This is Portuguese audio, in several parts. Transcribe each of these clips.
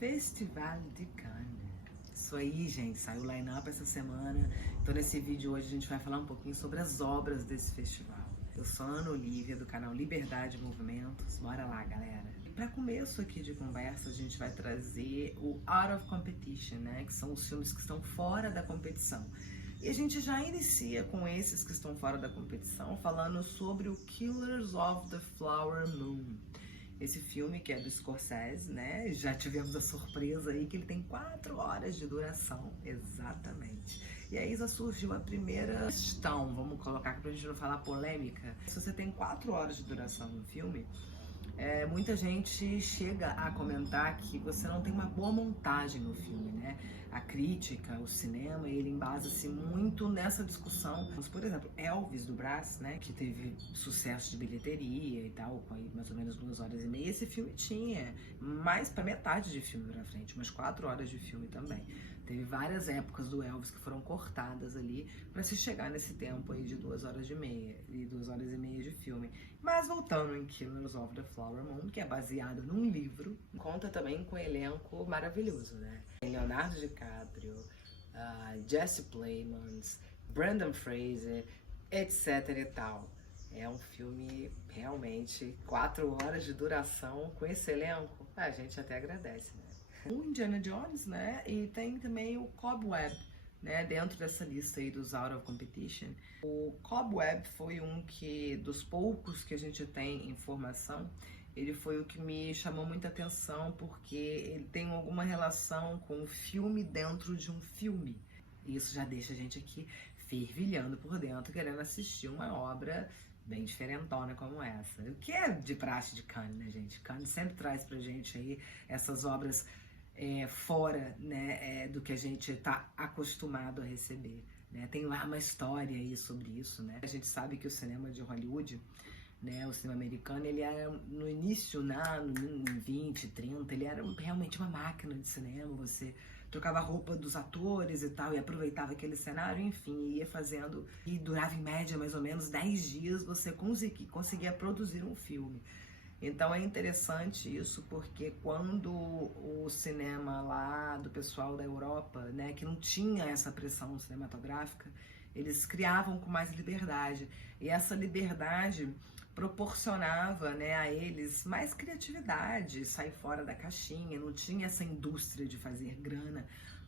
Festival de Cannes. Isso aí, gente, saiu o line-up essa semana. Então nesse vídeo hoje a gente vai falar um pouquinho sobre as obras desse festival. Eu sou a Ana Olivia, do canal Liberdade e Movimentos. Bora lá, galera. E para começo aqui de conversa, a gente vai trazer o Out of Competition, né? Que são os filmes que estão fora da competição. E a gente já inicia com esses que estão fora da competição, falando sobre o Killers of the Flower Moon. Esse filme que é do Scorsese, né? Já tivemos a surpresa aí que ele tem 4 horas de duração, exatamente. E aí já surgiu a primeira questão, vamos colocar aqui pra gente não falar polêmica. Se você tem 4 horas de duração no filme, muita gente chega a comentar que você não tem uma boa montagem no filme, né? A crítica, o cinema, ele embasa-se muito nessa discussão. Por exemplo, Elvis do Brás, né? Que teve sucesso de bilheteria e tal, com aí mais ou menos 2 horas e meia. Esse filme tinha mais pra metade de filme pra frente, umas 4 horas de filme também. Teve várias épocas do Elvis que foram cortadas ali para se chegar nesse tempo aí de 2 horas e meia e 2 horas e meia de filme. Mas voltando em Killers of the Flower Moon, que é baseado num livro, conta também com um elenco maravilhoso, né? Leonardo DiCaprio, Jesse Plemons, Brendan Fraser, etc e tal. É um filme realmente 4 horas de duração com esse elenco. A gente até agradece, né? O Indiana Jones, né? E tem também o Cobweb, né? Dentro dessa lista aí dos Out of Competition. O Cobweb foi um que, dos poucos que a gente tem informação, ele foi o que me chamou muita atenção porque ele tem alguma relação com o filme dentro de um filme. E isso já deixa a gente aqui fervilhando por dentro, querendo assistir uma obra bem diferentona como essa. O que é de praxe de Cannes, né, gente? Cannes sempre traz pra gente aí essas obras fora, né, do que a gente está acostumado a receber, né? Tem lá uma história aí sobre isso, né? A gente sabe que o cinema de Hollywood, né, o cinema americano, ele era no início, no 20, 30, ele era realmente uma máquina de cinema. Você trocava a roupa dos atores e tal, e aproveitava aquele cenário, enfim, ia fazendo, e durava em média mais ou menos 10 dias você conseguia produzir um filme. Então é interessante isso, porque quando o cinema lá do pessoal da Europa, né, que não tinha essa pressão cinematográfica, eles criavam com mais liberdade. E essa liberdade proporcionava, né, a eles mais criatividade, sair fora da caixinha. Não tinha essa indústria de fazer grana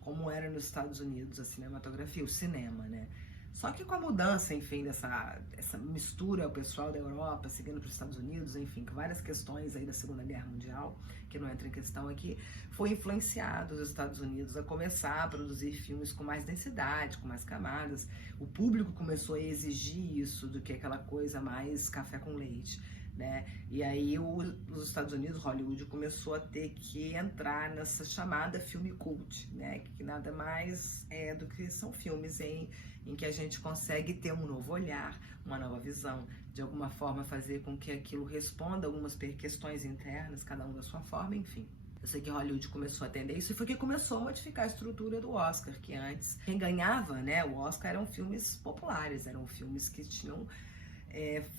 como era nos Estados Unidos a cinematografia, o cinema, né? Só que com a mudança, enfim, dessa mistura, o pessoal da Europa seguindo para os Estados Unidos, enfim, com várias questões aí da Segunda Guerra Mundial, que não entra em questão aqui, foi influenciado os Estados Unidos a começar a produzir filmes com mais densidade, com mais camadas. O público começou a exigir isso do que aquela coisa mais café com leite, né? E aí os Estados Unidos, Hollywood, começou a ter que entrar nessa chamada filme cult, né? Que nada mais é do que são filmes em que a gente consegue ter um novo olhar, uma nova visão, de alguma forma fazer com que aquilo responda a algumas questões internas, cada um da sua forma, enfim. Eu sei que Hollywood começou a atender isso e foi que começou a modificar a estrutura do Oscar, que antes quem ganhava, né, o Oscar eram filmes populares, eram filmes que tinham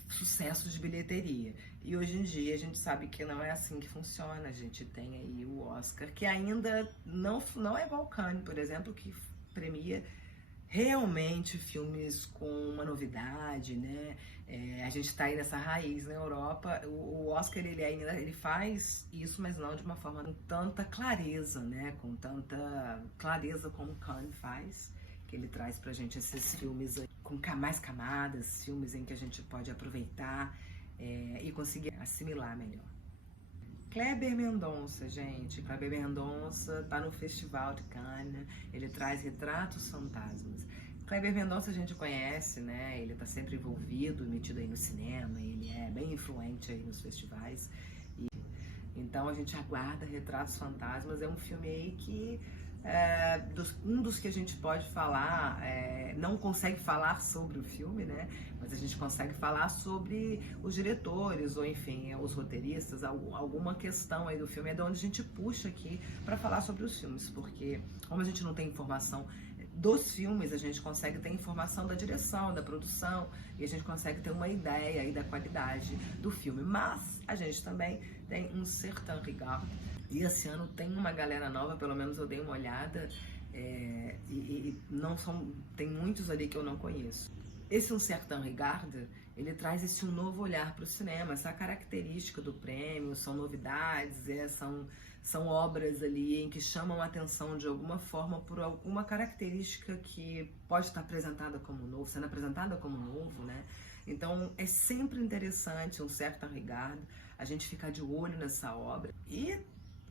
sucesso de bilheteria. E hoje em dia a gente sabe que não é assim que funciona. A gente tem aí o Oscar, que ainda não é igual ao Cannes, por exemplo, que premia realmente filmes com uma novidade, né? A gente está aí nessa raiz na Europa. O Oscar ele faz isso, mas não de uma forma com tanta clareza, né? Com tanta clareza como o Cannes faz, que ele traz pra gente esses filmes com mais camadas, filmes em que a gente pode aproveitar e conseguir assimilar melhor. Kleber Mendonça, gente. Kleber Mendonça tá no Festival de Cannes, ele traz Retratos Fantasmas. Kleber Mendonça a gente conhece, né? Ele tá sempre envolvido, metido aí no cinema, ele é bem influente aí nos festivais. Então a gente aguarda Retratos Fantasmas. É um filme aí que um dos que a gente pode falar, não consegue falar sobre o filme, né? Mas a gente consegue falar sobre os diretores, ou enfim, os roteiristas, alguma questão aí do filme, é de onde a gente puxa aqui para falar sobre os filmes, porque como a gente não tem informação dos filmes, a gente consegue ter informação da direção, da produção, e a gente consegue ter uma ideia aí da qualidade do filme. Mas a gente também tem um certain regard E esse ano tem uma galera nova, pelo menos eu dei uma olhada, e não são, tem muitos ali que eu não conheço. Esse Um Certain Regard, ele traz esse um novo olhar para o cinema, essa característica do prêmio, são novidades, são obras ali em que chamam a atenção de alguma forma por alguma característica que pode estar apresentada como novo, sendo apresentada como novo, né? Então é sempre interessante Um Certain Regard, a gente ficar de olho nessa obra. E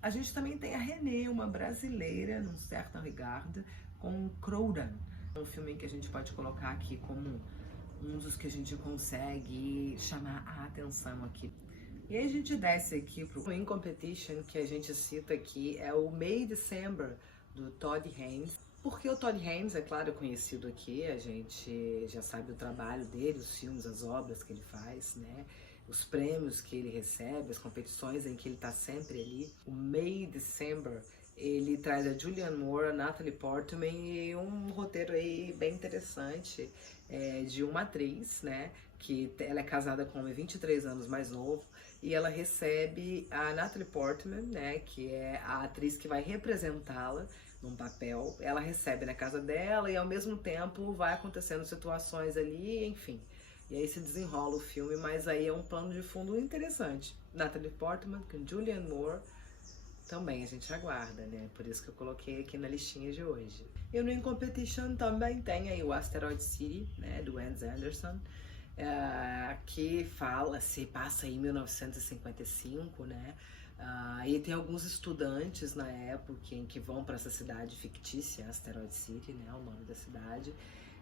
a gente também tem a Renée, uma brasileira, num certo regard, com Crowdon. Um filme que a gente pode colocar aqui como um dos que a gente consegue chamar a atenção aqui. E aí a gente desce aqui pro In Competition, que a gente cita aqui, é o May December, do Todd Haynes. Porque o Todd Haynes, é claro, conhecido aqui, a gente já sabe o trabalho dele, os filmes, as obras que ele faz, né? Os prêmios que ele recebe, as competições em que ele está sempre ali. O May December, ele traz a Julianne Moore, a Natalie Portman e um roteiro aí bem interessante de uma atriz, né? Que ela é casada com um homem 23 anos mais novo e ela recebe a Natalie Portman, né? Que é a atriz que vai representá-la num papel. Ela recebe na casa dela e ao mesmo tempo vai acontecendo situações ali, enfim. E aí se desenrola o filme, mas aí é um plano de fundo interessante. Natalie Portman com Julianne Moore, também a gente aguarda, né? Por isso que eu coloquei aqui na listinha de hoje. E no In Competition também tem aí o Asteroid City, né? Do Wes Anderson, que se passa em 1955, né? E tem alguns estudantes na época em que vão para essa cidade fictícia, Asteroid City, né? O nome da cidade.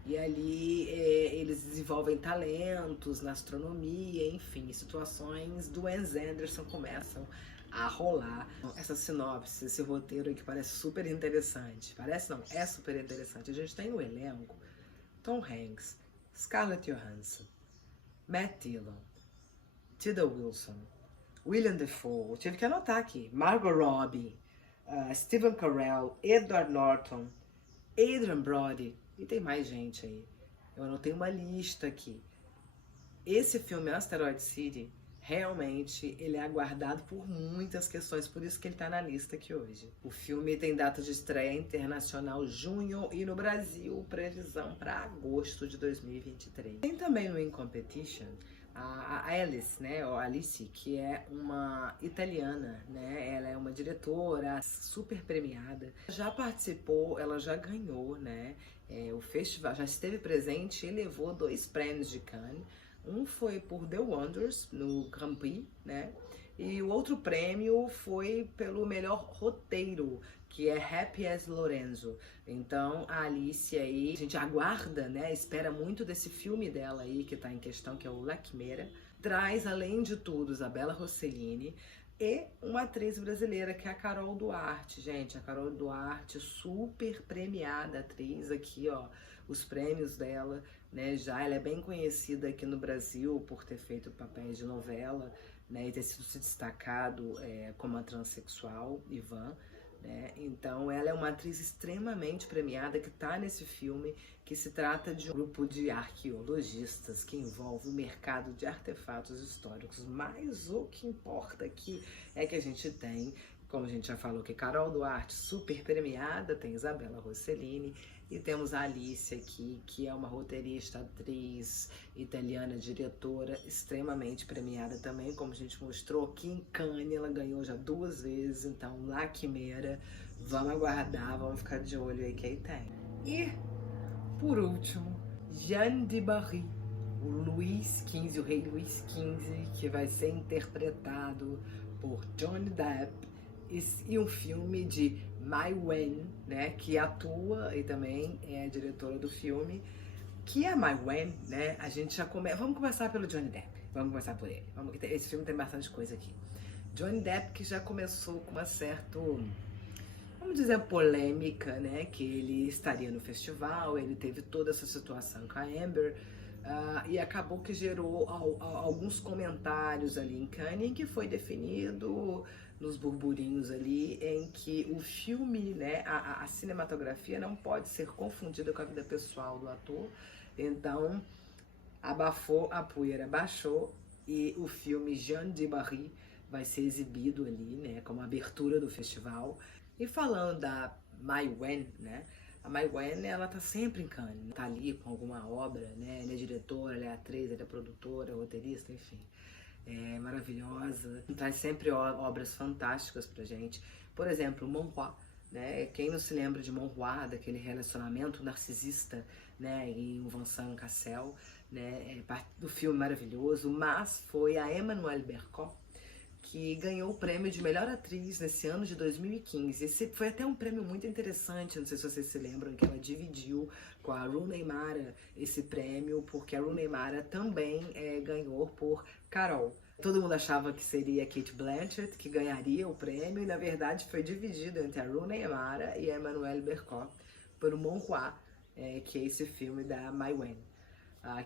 E ali eles desenvolvem talentos na astronomia, enfim, situações do Wes Anderson começam a rolar. Essa sinopse, esse roteiro aí que parece super interessante. Parece não, é super interessante. A gente tem no elenco Tom Hanks, Scarlett Johansson, Matt Dillon, Tilda Wilson, William Dafoe, eu tive que anotar aqui, Margot Robbie, Stephen Carell, Edward Norton, Adrien Brody, e tem mais gente aí. Eu anotei uma lista aqui. Esse filme, Asteroid City, realmente ele é aguardado por muitas questões, por isso que ele está na lista aqui hoje. O filme tem data de estreia internacional junho e no Brasil previsão para agosto de 2023. Tem também no In Competition a Alice, né, ou Alice, que é uma italiana, né, ela é uma diretora super premiada, já participou, ela já ganhou, né, o festival, já esteve presente e levou 2 prêmios de Cannes. Um foi por The Wonders, no Grand Prix, né, e o outro prêmio foi pelo melhor roteiro, que é Happy as Lorenzo. Então a Alice aí, a gente aguarda, né, espera muito desse filme dela aí que tá em questão, que é o La Chimera. Traz, além de tudo, Isabella Rossellini e uma atriz brasileira, que é a Carol Duarte. Gente, a Carol Duarte, super premiada atriz aqui, ó, os prêmios dela, né, já ela é bem conhecida aqui no Brasil por ter feito papéis de novela, né, e ter sido se destacado como a transexual, Ivan. Então ela é uma atriz extremamente premiada que está nesse filme, que se trata de um grupo de arqueologistas que envolve o mercado de artefatos históricos. Mas o que importa aqui é que a gente tem, como a gente já falou, que Carol Duarte, super premiada, tem Isabella Rossellini e temos a Alice aqui, que é uma roteirista, atriz italiana, diretora, extremamente premiada também, como a gente mostrou aqui em Cannes, ela ganhou já 2 vezes, então La Chimera, vamos aguardar, vamos ficar de olho aí que aí tem. E, por último, Jeanne de Barry, o Luís XV, o rei Luís XV, que vai ser interpretado por Johnny Depp, e um filme de Mai Wen, né, que atua e também é a diretora do filme, que é Mai Wen, né, a gente já vamos começar pelo Johnny Depp, vamos começar por ele, esse filme tem bastante coisa aqui. Johnny Depp, que já começou com uma certa, vamos dizer, polêmica, né, que ele estaria no festival, ele teve toda essa situação com a Amber, e acabou que gerou alguns comentários ali em Cannes, em que foi definido nos burburinhos ali, em que o filme, né, a cinematografia não pode ser confundida com a vida pessoal do ator. Então, abafou, a poeira baixou e o filme Jeanne de Barry vai ser exibido ali, né, como abertura do festival. E falando da Mai Wen, né, a Mai Wen, ela tá sempre em Cannes, tá ali com alguma obra, né, ela é diretora, ela é atriz, ela é produtora, roteirista, enfim. É maravilhosa, traz sempre obras fantásticas pra gente. Por exemplo, Monroy, né? Quem não se lembra de Monroy, daquele relacionamento narcisista, né, em Vincent Cassel, né, é parte do filme maravilhoso, mas foi a Emmanuelle Bercot que ganhou o prêmio de melhor atriz nesse ano de 2015. Esse foi até um prêmio muito interessante, não sei se vocês se lembram, que ela dividiu com a Rooney Mara esse prêmio, porque a Rooney Mara também ganhou por Carol. Todo mundo achava que seria a Cate Blanchett que ganharia o prêmio, e na verdade foi dividido entre a Rooney Mara e a Emmanuelle Bercot por Monroy, que é esse filme da Mai Wen.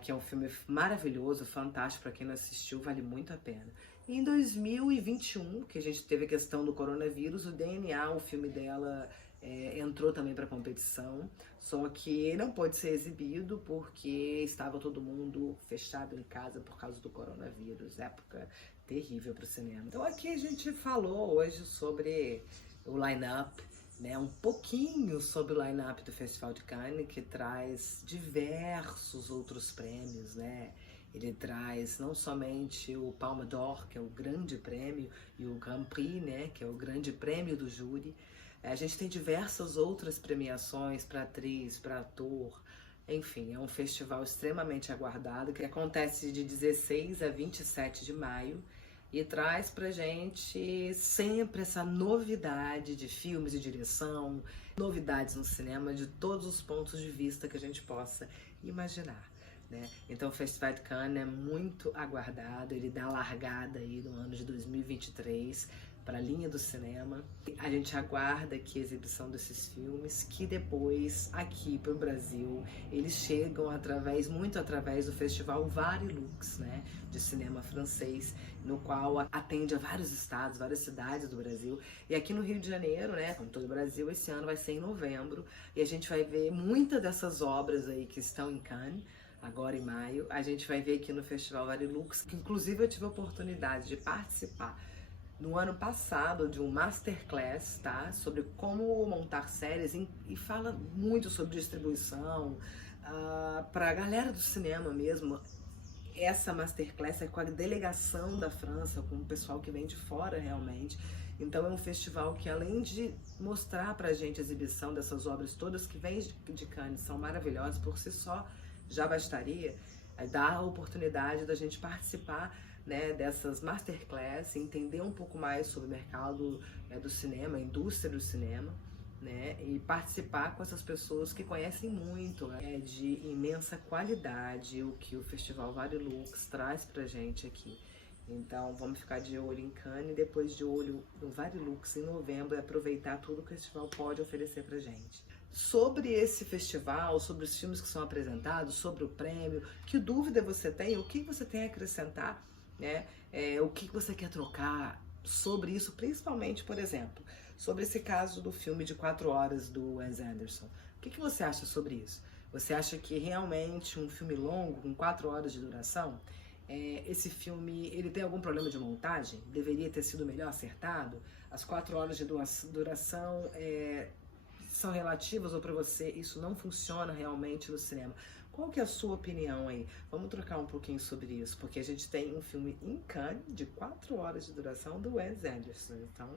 Que é um filme maravilhoso, fantástico, para quem não assistiu, vale muito a pena. E em 2021, que a gente teve a questão do coronavírus, o DNA, o filme dela, entrou também para a competição, só que não pôde ser exibido porque estava todo mundo fechado em casa por causa do coronavírus, época terrível para o cinema. Então aqui a gente falou hoje sobre o line-up, né, um pouquinho sobre o line-up do Festival de Cannes, que traz diversos outros prêmios, né? Ele traz não somente o Palme d'Or, que é o grande prêmio, e o Grand Prix, né, que é o grande prêmio do júri. A gente tem diversas outras premiações para atriz, para ator. Enfim, é um festival extremamente aguardado, que acontece de 16 a 27 de maio. E traz pra gente sempre essa novidade de filmes e direção, novidades no cinema de todos os pontos de vista que a gente possa imaginar, né? Então o Festival de Cannes é muito aguardado, ele dá largada aí no ano de 2023 para a linha do cinema. A gente aguarda aqui a exibição desses filmes, que depois, aqui para o Brasil, eles chegam muito através do Festival Varilux, né, de cinema francês, no qual atende a vários estados, várias cidades do Brasil. E aqui no Rio de Janeiro, né, como todo o Brasil, esse ano vai ser em novembro, e a gente vai ver muitas dessas obras aí que estão em Cannes, agora em maio. A gente vai ver aqui no Festival Varilux, que inclusive eu tive a oportunidade de participar no ano passado de um masterclass, tá? Sobre como montar séries, e fala muito sobre distribuição, para a galera do cinema mesmo. Essa masterclass é com a delegação da França, com o pessoal que vem de fora realmente. Então é um festival que, além de mostrar pra gente a exibição dessas obras todas que vêm de Cannes, são maravilhosas por si só, já bastaria, dar a oportunidade da gente participar, né, dessas masterclass, entender um pouco mais sobre o mercado do cinema, a indústria do cinema, né, e participar com essas pessoas que conhecem muito, de imensa qualidade o que o Festival Varilux traz pra gente aqui. Então vamos ficar de olho em Cannes e depois de olho no Varilux em novembro e aproveitar tudo que o festival pode oferecer pra gente. Sobre esse festival, sobre os filmes que são apresentados, sobre o prêmio, que dúvida você tem, o que você tem a acrescentar, né? O que você quer trocar sobre isso, principalmente, por exemplo, sobre esse caso do filme de 4 horas do Wes Anderson. O que você acha sobre isso? Você acha que realmente um filme longo, com 4 horas de duração, esse filme, ele tem algum problema de montagem? Deveria ter sido melhor acertado? As 4 horas de duração são relativas, ou para você isso não funciona realmente no cinema? Qual que é a sua opinião aí? Vamos trocar um pouquinho sobre isso, porque a gente tem um filme em Cannes de 4 horas de duração do Wes Anderson, então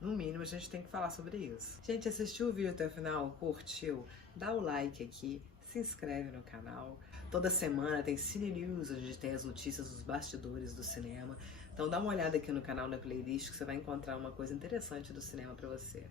no mínimo a gente tem que falar sobre isso. Gente, assistiu o vídeo até o final? Curtiu? Dá o like aqui, se inscreve no canal. Toda semana tem Cine News, a gente tem as notícias dos bastidores do cinema. Então dá uma olhada aqui no canal, na playlist, que você vai encontrar uma coisa interessante do cinema para você.